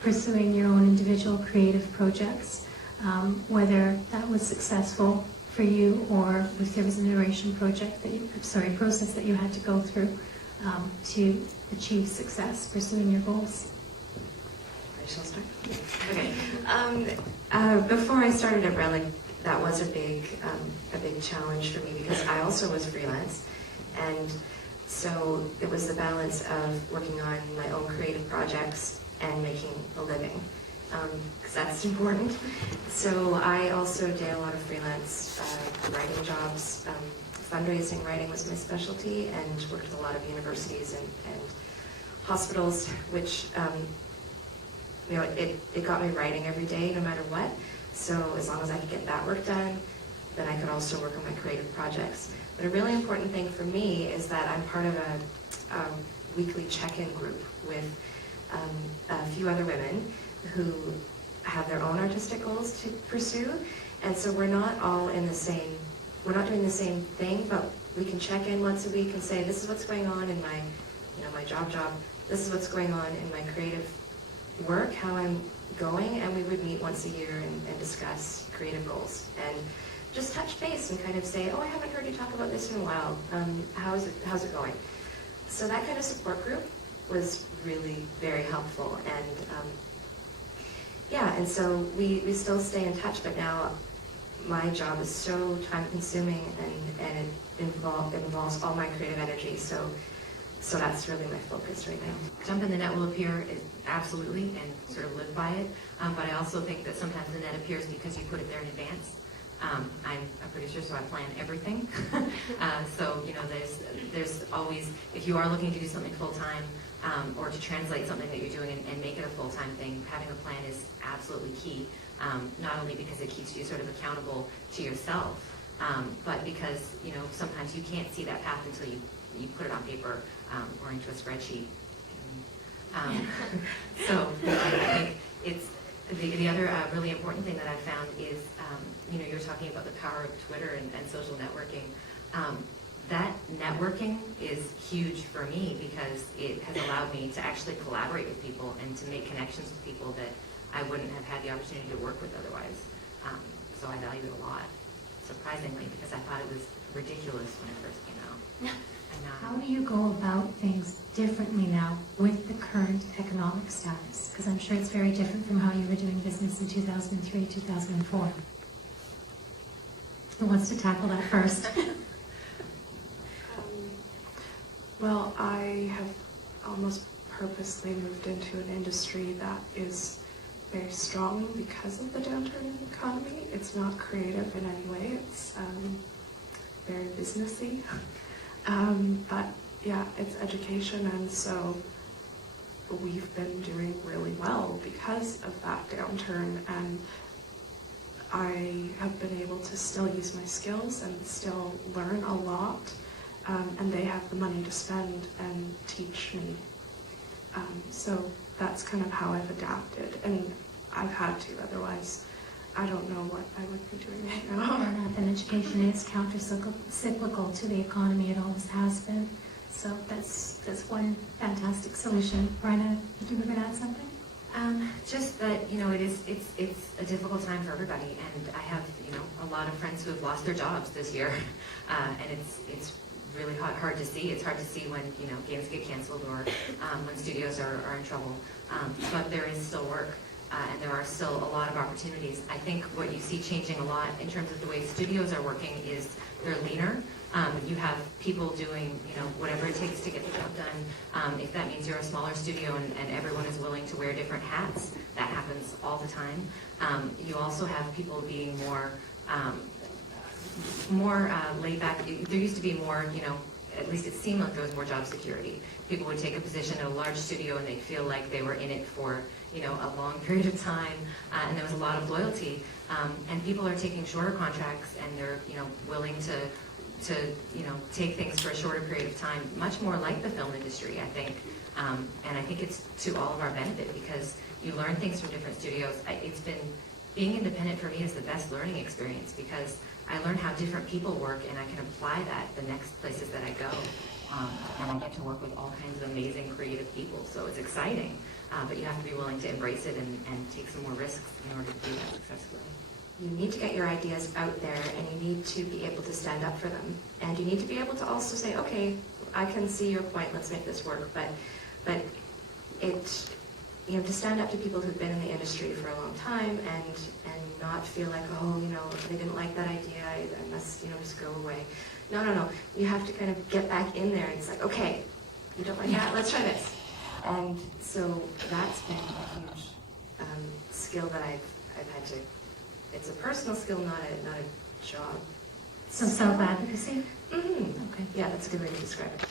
pursuing your own individual creative projects, whether that was successful for you or if there was an iteration process that you had to go through to achieve success pursuing your goals. Shall I start? Okay. Before I started at Relic, that was a big challenge for me because I also was freelance, and so it was the balance of working on my own creative projects and making a living, because that's important. So I also did a lot of freelance writing jobs. Fundraising writing was my specialty, and worked with a lot of universities and hospitals, which it got me writing every day, no matter what. So as long as I could get that work done, then I could also work on my creative projects. But a really important thing for me is that I'm part of a weekly check-in group with a few other women who have their own artistic goals to pursue. And so we're not all in the same, we're not doing the same thing, but we can check in once a week and say, this is what's going on in my, my job, this is what's going on in my creative work, how I'm going, and we would meet once a year and discuss creative goals and just touch base and kind of say, oh, I haven't heard you talk about this in a while. How's it going? So that kind of support group was really very helpful, and and so we still stay in touch, but now my job is so time consuming and it involves all my creative energy, so that's really my focus right now. Jump in the net will appear, absolutely, and sort of live by it. But I also think that sometimes the net appears because you put it there in advance. I'm a producer, so I plan everything. So there's always, if you are looking to do something full time or to translate something that you're doing and make it a full time thing, having a plan is absolutely key. Not only because it keeps you sort of accountable to yourself, but because sometimes you can't see that path until you put it on paper or into a spreadsheet. So I think it's the other really important thing that I've found is, you're talking about the power of Twitter and social networking. That networking is huge for me because it has allowed me to actually collaborate with people and to make connections with people that I wouldn't have had the opportunity to work with otherwise. So I value it a lot, surprisingly, because I thought it was ridiculous when it first came out. How do you go about things differently now with the current economic status? Because I'm sure it's very different from how you were doing business in 2003, 2004. Who wants to tackle that first? Well, I have almost purposely moved into an industry that is very strong because of the downturn in the economy. It's not creative in any way. It's very businessy. But yeah, it's education, and so we've been doing really well because of that downturn, and I have been able to still use my skills and still learn a lot, and they have the money to spend and teach me. So that's kind of how I've adapted, and I've had to, otherwise I don't know what I would be doing right now. Fair enough, and education is counter-cyclical to the economy. It always has been. So that's one fantastic solution. Brenna, you were going to add something? Just that it's a difficult time for everybody, and I have a lot of friends who have lost their jobs this year, and it's really hard to see. It's hard to see when games get canceled or when studios are in trouble. But there is still work. And there are still a lot of opportunities. I think what you see changing a lot in terms of the way studios are working is they're leaner. You have people doing whatever it takes to get the job done. If that means you're a smaller studio and everyone is willing to wear different hats, that happens all the time. You also have people being more laid back. There used to be more, at least it seemed like there was more job security. People would take a position at a large studio and they'd feel like they were in it for a long period of time, and there was a lot of loyalty. And people are taking shorter contracts, and they're willing to take things for a shorter period of time, much more like the film industry, I think. And I think it's to all of our benefit because you learn things from different studios. Being independent for me is the best learning experience because I learn how different people work, and I can apply that the next places that I go. And I get to work with all kinds of amazing creative people, so it's exciting. but you have to be willing to embrace it and take some more risks in order to do that successfully. You need to get your ideas out there, and you need to be able to stand up for them. And you need to be able to also say, okay, I can see your point, let's make this work. But you have to stand up to people who've been in the industry for a long time and not feel like, oh, if they didn't like that idea, I must, just go away. No. You have to kind of get back in there, and it's like, okay, you don't like that, let's try this. And so that's been a huge skill that I've had to. It's a personal skill, not a job. So self-advocacy? Mm-hmm. Okay. Yeah, that's a good way to describe it.